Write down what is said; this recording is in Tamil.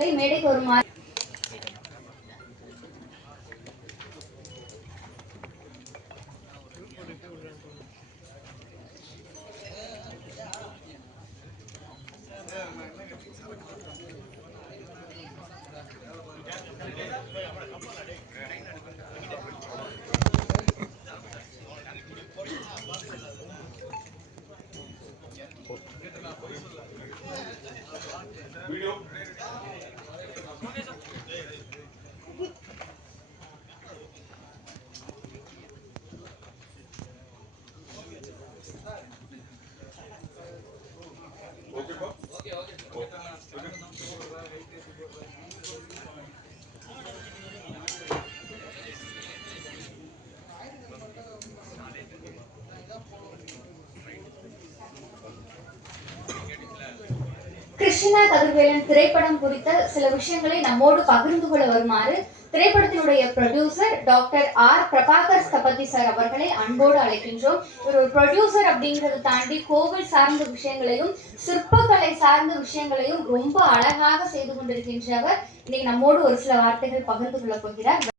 அவர்களை மேடைக்கு வருமாறு கிருஷ்ணா கதிர்வேலன் திரைப்படம் குறித்த சில விஷயங்களை நம்மோடு பகிர்ந்து கொள்ள வருமாறு திரைப்படத்தினுடைய ப்ரொடியூசர் டாக்டர் ஆர் பிரபாகர் ஸ்தபதி சார் அவர்களை அன்போடு அழைக்கின்றோம். ஒரு ப்ரொடியூசர் அப்படிங்கறத தாண்டி கோவில் சார்ந்த விஷயங்களையும் சிற்பக்கலை சார்ந்த விஷயங்களையும் ரொம்ப அழகாக செய்து கொண்டிருக்கின்றவர் இன்னைக்கு நம்மோடு ஒரு சில வார்த்தைகள் பகிர்ந்து கொள்ள போகிறார்.